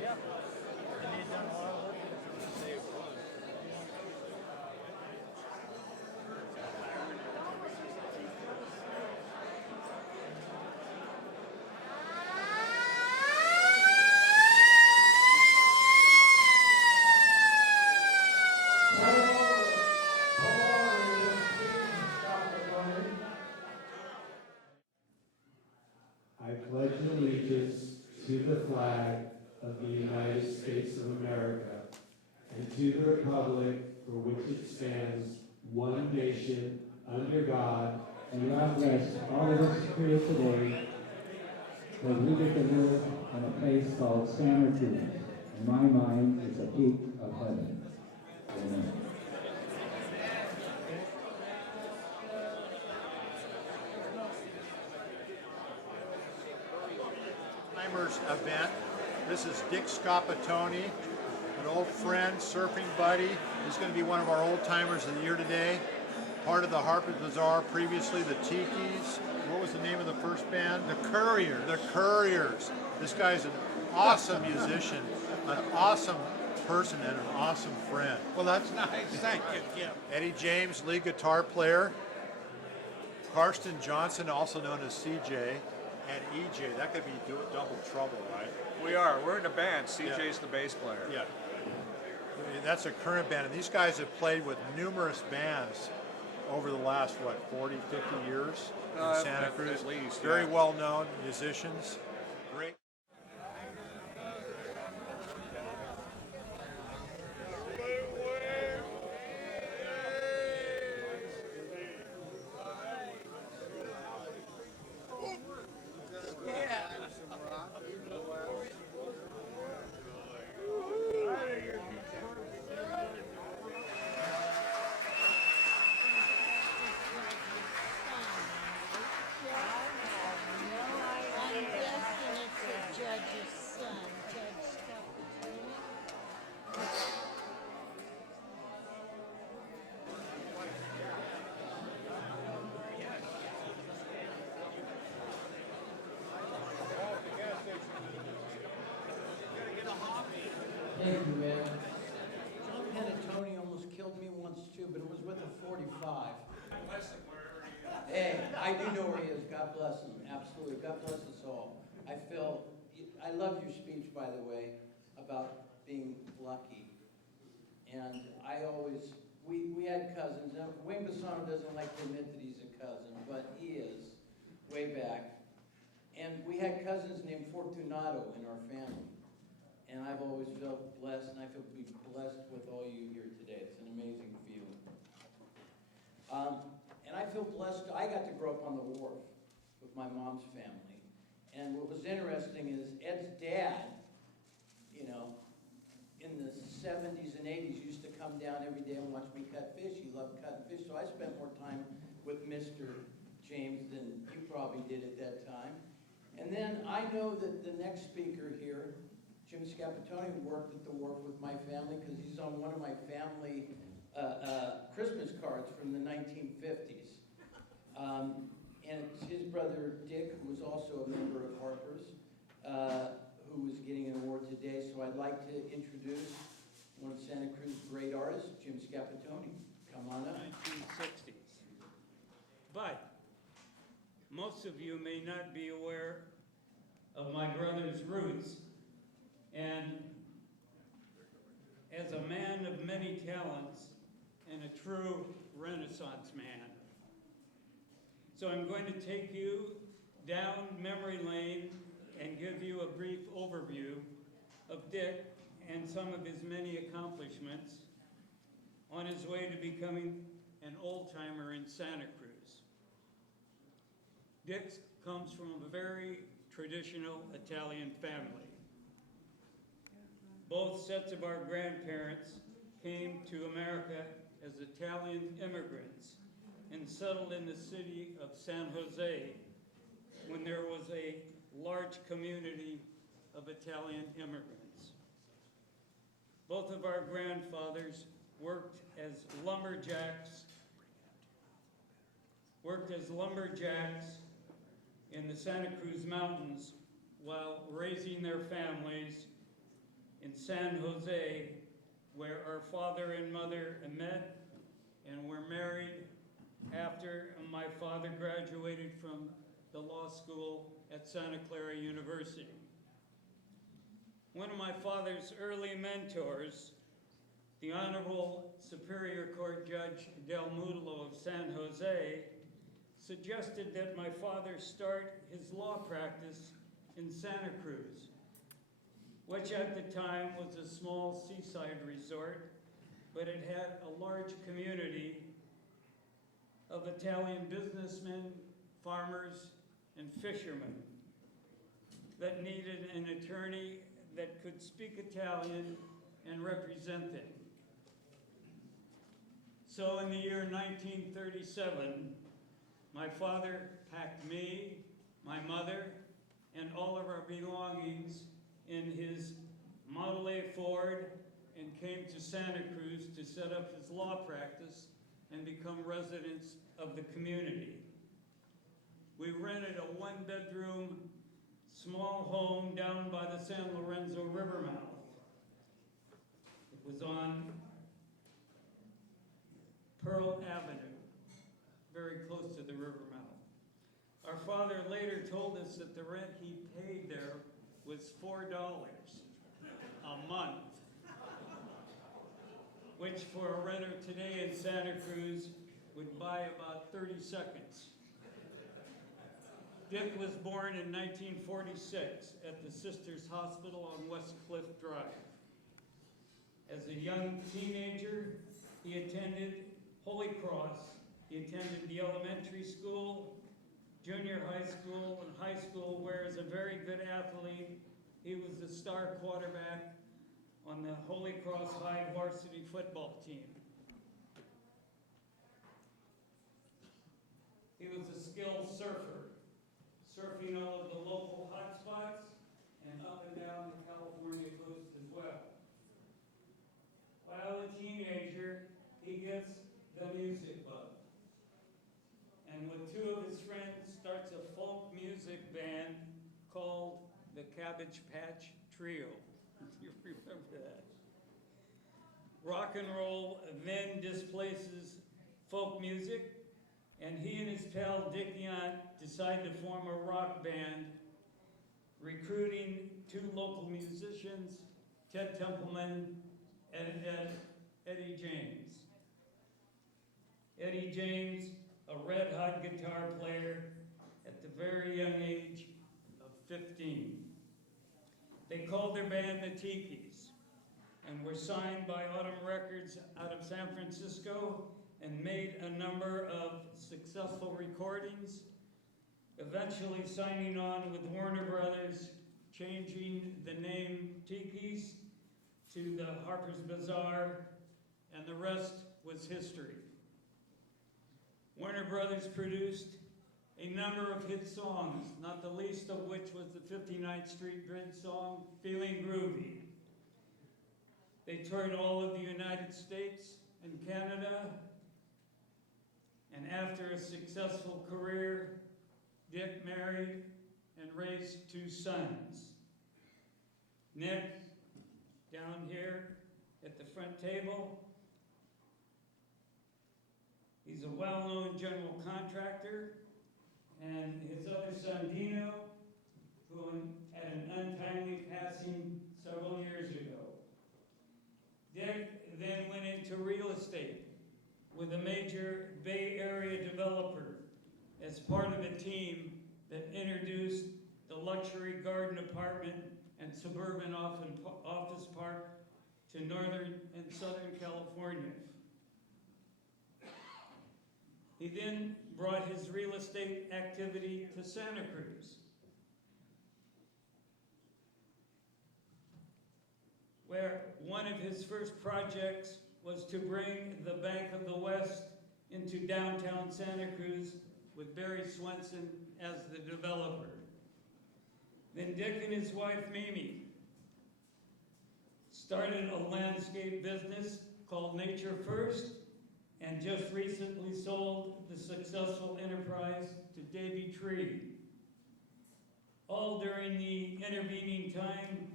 Yeah. And they've done a lot of work to save wood. I pledge allegiance to the flag of the United States of America and to the republic for which it stands, one nation, under God. And God bless all of us here today that we get to live in a place called Santa Cruz. In my mind, it's a peak of heaven. Amen. Oldtimers event. This is Dick Scapatoni, an old friend, surfing buddy. He's going to be one of our old timers of the year today. Part of the Harper's Bazaar, previously the Tikis. What was the name of the first band? The Couriers. The Couriers. This guy's an awesome musician, an awesome person, and an awesome friend. Well, that's nice. Thank you, Kim. Eddie James, lead guitar player. Karsten Johnson, also known as CJ, and EJ. That could be double trouble, right? We are. We're in a band. CJ's the bass player. Yeah. That's a current band, and these guys have played with numerous bands over the last, 40, 50 years in Santa Cruz. At least, Very yeah. well-known musicians. Great. Thank you, man. John Panettone almost killed me once too, but it was with a 45. Hey, I do know where he is. God bless him. Absolutely. God bless us all. I love your speech, by the way, about being lucky. And we had cousins. Now, Wayne Bassano doesn't like to admit that he's a cousin, but he is, way back. And we had cousins named Fortunato in our family. And I've always felt blessed, and I feel to be blessed with all you here today. It's an amazing feeling. And I feel blessed. I got to grow up on the wharf with my mom's family. And what was interesting is Ed's dad, in the 70s and 80s, used to come down every day and watch me cut fish. He loved cutting fish, so I spent more time with Mr. James than you probably did at that time. And then I know that the next speaker here, Jim Scapatoni, worked at the wharf with my family because he's on one of my family Christmas cards from the 1950s. And it's his brother Dick, who was also a member of Harper's, who was getting an award today. So I'd like to introduce one of Santa Cruz's great artists, Jim Scapatoni. Come on up. 1960s. But most of you may not be aware of my brother's roots. And as a man of many talents and a true Renaissance man. So I'm going to take you down memory lane and give you a brief overview of Dick and some of his many accomplishments on his way to becoming an old-timer in Santa Cruz. Dick comes from a very traditional Italian family. Both sets of our grandparents came to America as Italian immigrants and settled in the city of San Jose when there was a large community of Italian immigrants. Both of our grandfathers worked as lumberjacks in the Santa Cruz Mountains while raising their families in San Jose, where our father and mother met and were married after my father graduated from the law school at Santa Clara University. One of my father's early mentors, the Honorable Superior Court Judge Del Mulo of San Jose, suggested that my father start his law practice in Santa Cruz, which at the time was a small seaside resort, but it had a large community of Italian businessmen, farmers, and fishermen that needed an attorney that could speak Italian and represent them. So in the year 1937, my father packed me, my mother, and all of our belongings in his Model A Ford and came to Santa Cruz to set up his law practice and become residents of the community. We rented a one-bedroom small home down by the San Lorenzo River mouth. It was on Pearl Avenue, very close to the river mouth. Our father later told us that the rent he paid there was $4 a month, which for a renter today in Santa Cruz would buy about 30 seconds. Dick was born in 1946 at the Sisters Hospital on West Cliff Drive. As a young teenager, he attended Holy Cross. He attended the elementary school, junior high school, and high school, where as a very good athlete, he was the star quarterback on the Holy Cross High varsity football team. He was a skilled surfer, surfing all of the local hotspots and up and down the California coast as well. While a teenager, he gets the music bug. And with two of his friends, starts a folk music band called the Cabbage Patch Trio. You remember that? Rock and roll then displaces folk music, and he and his pal Dick Yount decide to form a rock band, recruiting two local musicians, Ted Templeman and Eddie James. Eddie James, a red-hot guitar player at the very young age of 15. They called their band the Tikis and were signed by Autumn Records out of San Francisco and made a number of successful recordings, eventually signing on with Warner Brothers, changing the name Tikis to the Harper's Bazaar, and the rest was history. Warner Brothers produced a number of hit songs, not the least of which was the 59th Street Bridge song, Feeling Groovy. They toured all of the United States and Canada, and after a successful career, Dick married and raised two sons. Nick, down here at the front table, he's a well-known general contractor, and his other son, Dino, who had an untimely passing several years ago. Dick then went into real estate with a major Bay Area developer as part of a team that introduced the luxury garden apartment and suburban office park to Northern and Southern California. He then brought his real estate activity to Santa Cruz, where one of his first projects was to bring the Bank of the West into downtown Santa Cruz with Barry Swenson as the developer. Then Dick and his wife, Mimi, started a landscape business called Nature First, and just recently sold the successful enterprise to Davy Tree. All during the intervening time,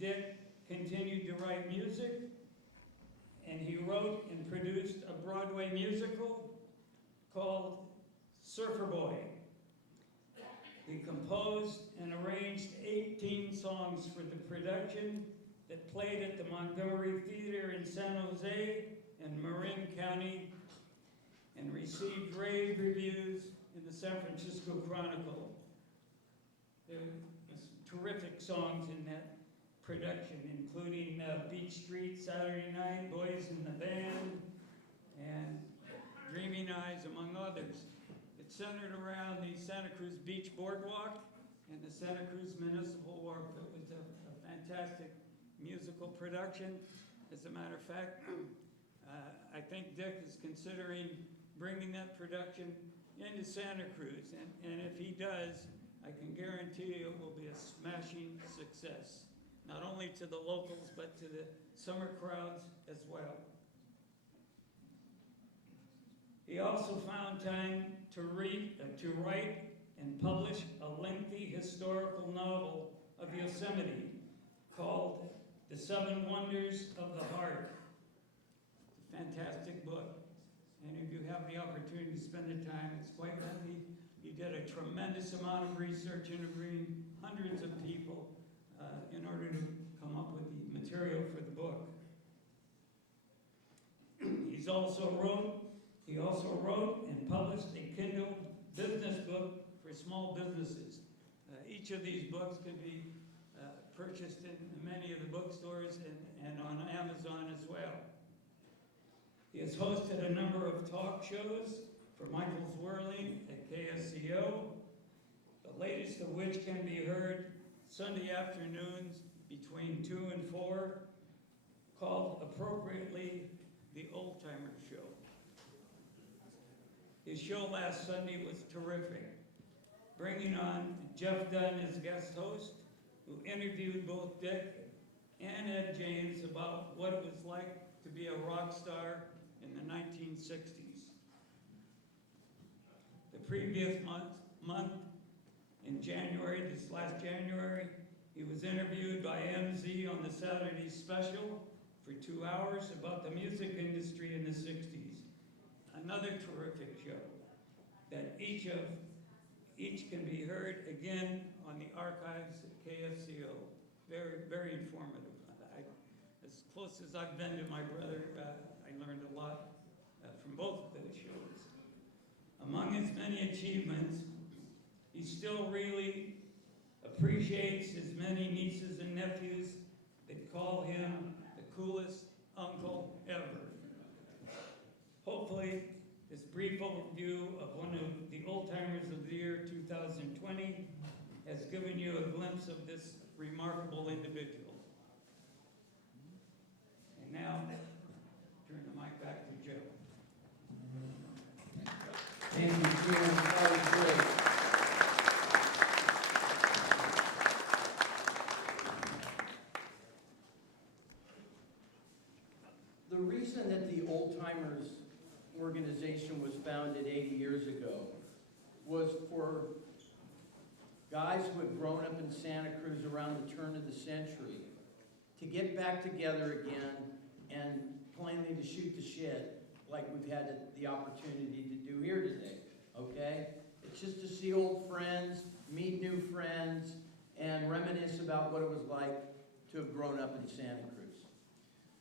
Dick continued to write music, and he wrote and produced a Broadway musical called Surfer Boy. He composed and arranged 18 songs for the production that played at the Montgomery Theater in San Jose and Marin County, and received rave reviews in the San Francisco Chronicle. There was terrific songs in that production, including Beach Street, Saturday Night, Boys in the Band, and Dreaming Eyes, among others. It centered around the Santa Cruz Beach Boardwalk and the Santa Cruz Municipal Wharf. It was a fantastic musical production. As a matter of fact, I think Dick is considering bringing that production into Santa Cruz, and if he does, I can guarantee you it will be a smashing success, not only to the locals, but to the summer crowds as well. He also found time to write and publish a lengthy historical novel of Yosemite called The Seven Wonders of the Heart. It's a fantastic book. And if you have the opportunity to spend the time, it's quite lengthy. He did a tremendous amount of research, interviewing hundreds of people in order to come up with the material for the book. He also wrote and published a Kindle business book for small businesses. Each of these books can be purchased in many of the bookstores and on Amazon as well. He has hosted a number of talk shows for Michael's Whirling at KSCO, the latest of which can be heard Sunday afternoons between 2 and 4, called appropriately The Oldtimers Show. His show last Sunday was terrific, bringing on Jeff Dunn as guest host, who interviewed both Dick and Ed James about what it was like to be a rock star in the 1960s. The previous month in January, this last January, he was interviewed by MZ on the Saturday Special for 2 hours about the music industry in the 60s. Another terrific show that each can be heard again on the archives at KSCO. Very, very informative. As close as I've been to my brother, I learned a lot from both of those shows. Among his many achievements, he still really appreciates his many nieces and nephews that call him the coolest uncle ever. Hopefully, this brief overview of one of the Oldtimers of the year 2020 has given you a glimpse of this remarkable individual. And now, turn the mic back to Joe. Thank you, Jim. That was great. The reason that the Oldtimers organization was founded 80 years ago was for guys who had grown up in Santa Cruz around the turn of the century to get back together again and plainly to shoot the shit like we've had the opportunity to do here today, okay? It's just to see old friends, meet new friends, and reminisce about what it was like to have grown up in Santa Cruz.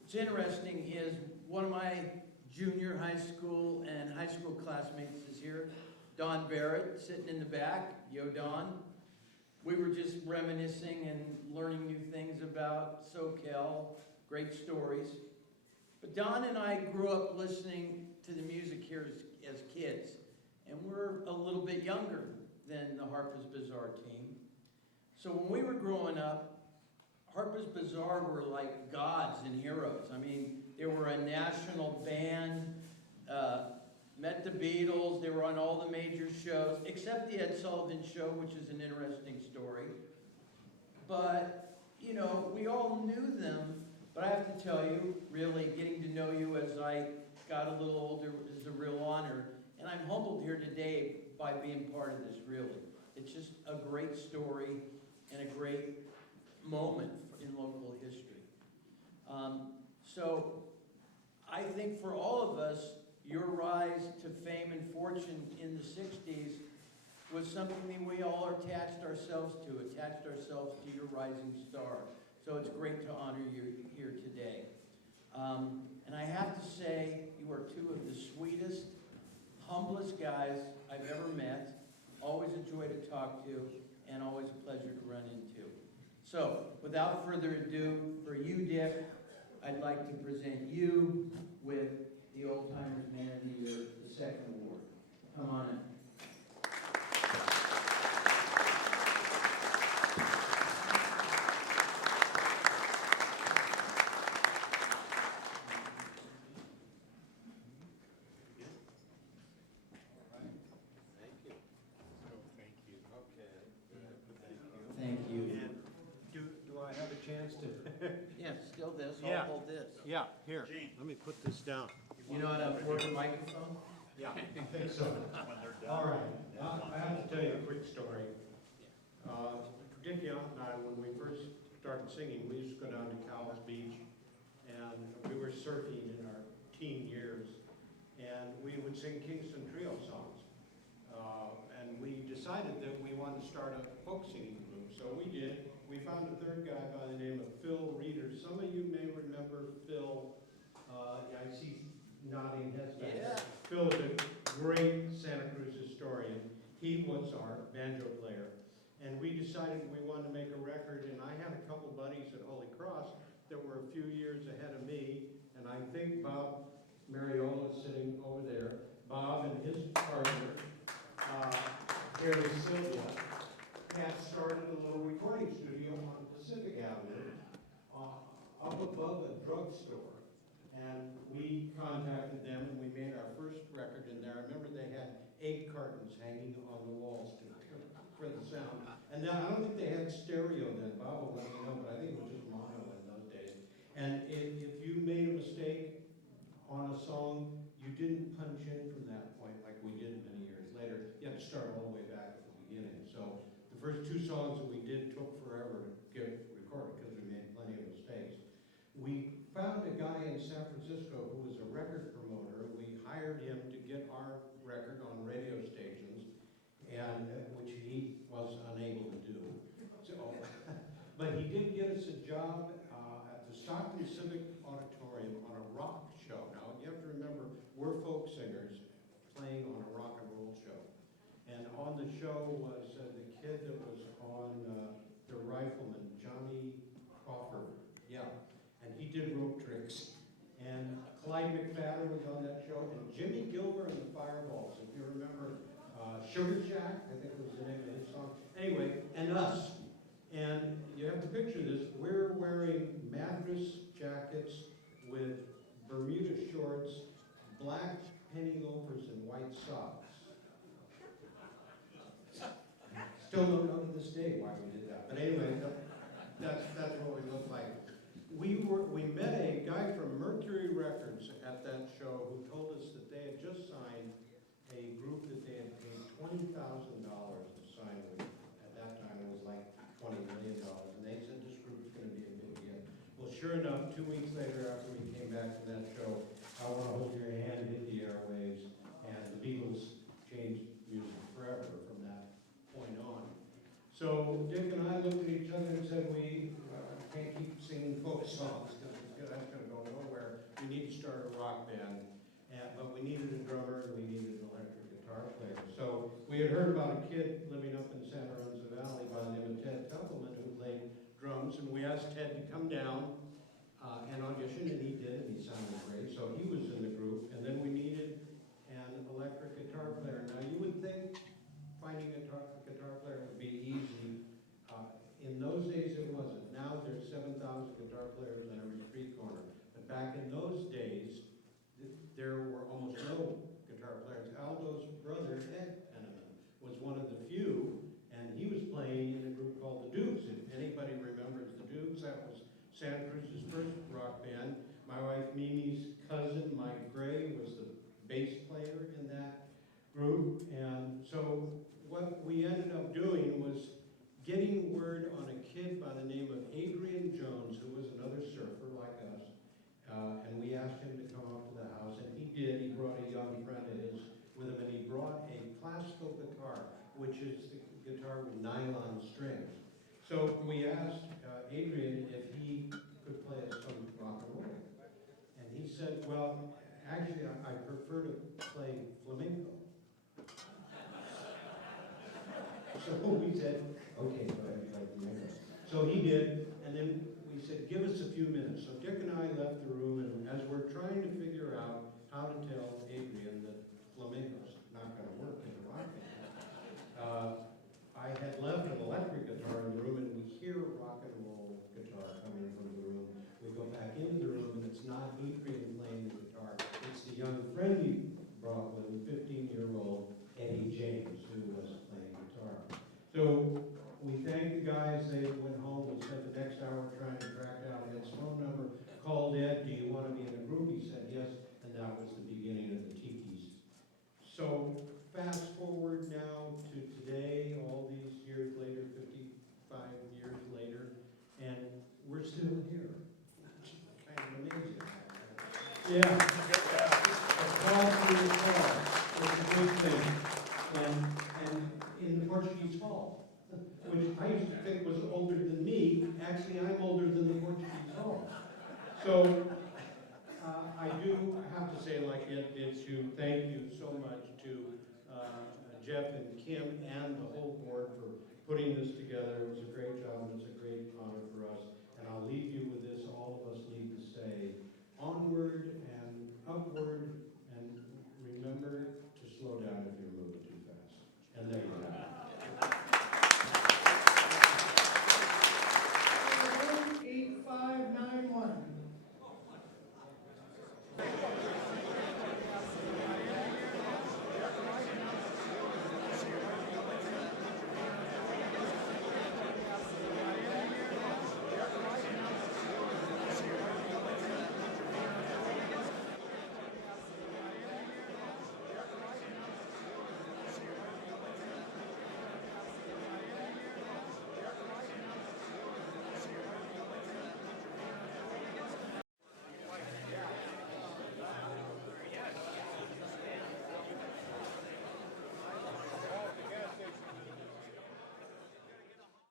What's interesting is one of my junior high school and high school classmates is here, Don Barrett, sitting in the back. Yo, Don. We were just reminiscing and learning new things about SoCal, great stories. But Don and I grew up listening to the music here as kids, and we're a little bit younger than the Harper's Bazaar team. So when we were growing up, Harper's Bazaar were like gods and heroes. I mean, they were a national band, met the Beatles, they were on all the major shows, except the Ed Sullivan Show, which is an interesting story. But, you know, we all knew them, but I have to tell you, really, getting to know you as I got a little older is a real honor. And I'm humbled here today by being part of this, really. It's just a great story and a great moment in local history. So I think for all of us, your rise to fame and fortune in the 60s was something that we all attached ourselves to your rising star. So it's great to honor you here today. And I have to say, you are two of the sweetest, humblest guys I've ever met. Always a joy to talk to, and always a pleasure to run into. So, without further ado, for you, Dick, I'd like to present you with the Oldtimers Man of the Year, the second award. Come on in. Thank you. And do I have a chance to? Yeah, still this, Yeah. I'll hold this. Yeah, here, let me put this down. You know how to work a microphone? Yeah, I think so. All right, I have to tell you a quick story. Dickie and I, when we first started singing, we used to go down to Cowles Beach, and we were surfing in our teen years, and we would sing Kingston Trio songs. And we decided that we wanted to start a folk singing group, so we did. We found a third guy by the name of Phil Reeder. Some of you may remember Phil. I see nodding heads. Yeah. Phil is a great Santa Cruz historian. He was our banjo player. And we decided we wanted to make a record, and I had a couple buddies at Holy Cross that were a few years ahead of me, and I think Bob Mariola is sitting over there. Bob and his partner, Harry Sylvia, had started a little recording studio on Pacific Avenue, up above a drugstore. And we contacted them, and we made our first record in there. I remember they had egg cartons hanging on the walls for the sound. And then, I don't think they had stereo then, Bob will let me know, but I think it was just mono in those days. And if you made a mistake on a song, you didn't punch in from that point like we did many years later. You had to start all the way back at the beginning. So the first two songs that we did took forever to get recorded because we made plenty of mistakes. We found a guy in San Francisco who was a record promoter. We hired him to get our record on radio stations, and which he was unable to do. So, but he did get us a job at the Stockton Civic Auditorium on a rock show. Now you have to remember, we're folk singers playing on a rock and roll show. And on the show was the kid that was on The Rifleman, Johnny Crawford. Yeah, and he did rope tricks. And Clyde McFadden was on that show, and Jimmy Gilmer and the Fireballs, if you remember, Sugar Shack, I think was the name of his song. Anyway, and us. And you have to picture this, we're wearing Madras jackets with Bermuda shorts, black penny loafers, and white socks. Still don't know to this day why we did that. But anyway, that's what we look like. We met a guy from Mercury Records at that show who told us that they had just signed a group that they had paid $20,000 to sign with. At that time, it was like $20 million. And they said this group is going to be a big hit. Well, sure enough, 2 weeks later after we came back from that show, I Want to Hold Your Hand hit the airwaves, and the Beatles changed music forever from that point on. So Dick and I looked at each other and said, we can't keep singing folk songs because that's going to go nowhere. We need to start a rock band. But we needed a drummer and we needed an electric guitar player. So we had heard about a kid living up in Santa Rosa Valley by the name of Ted Templeman who played drums. And we asked Ted to come down and audition, and he did, and he sounded great. So he was in the group. And then we needed an electric guitar player. Now you would think finding a guitar player would be easy. In those days it wasn't. Now there's 7,000 guitar players on every street corner. But back in those days, there were almost no guitar players. Aldo's brother, Ed Penniman, was one of the few, and he was playing in a group called the Dukes. If anybody remembers the Dukes, that was Santa Cruz's first rock band. My wife Mimi's cousin, Mike Gray, was the bass player in that group. And so what we ended up doing was getting word on a kid by the name of Adrian Jones, who was another surfer like us, and we asked him to come out to the house, and he did. He brought a young friend of his with him, and he brought a classical guitar, which is the guitar with nylon strings. So we asked Adrian if he could play us some rock and roll. And he said, well, actually, I prefer to play flamenco. So we said, okay, go ahead and play flamenco. So he did, and then we said, give us a few minutes. So Dick and I left the room, and as we're trying to figure out how to tell Adrian that flamenco's not going to work in a rock band, I had left an electric guitar in the room, and we hear rock and roll guitar coming from the room. We go back into the room, and it's not Adrian playing the guitar. It's the young friend we brought with him, 15-year-old Eddie James, who was playing guitar. So we thanked the guys. They went home. We spent the next hour trying to track down Ed's phone number. Called Ed, do you want to be in a group? He said yes, and that was the beginning of the Tikis. So fast forward now to today, all these years later, 55 years later, and we're still here. It's kind of amazing. Yeah. A call through the call was a good thing. And in the Portuguese Hall, which I used to think was older than me, actually I'm older than the Portuguese Hall. So I do have to say, like Ed did, to thank you so much to Jeff and Kim and the whole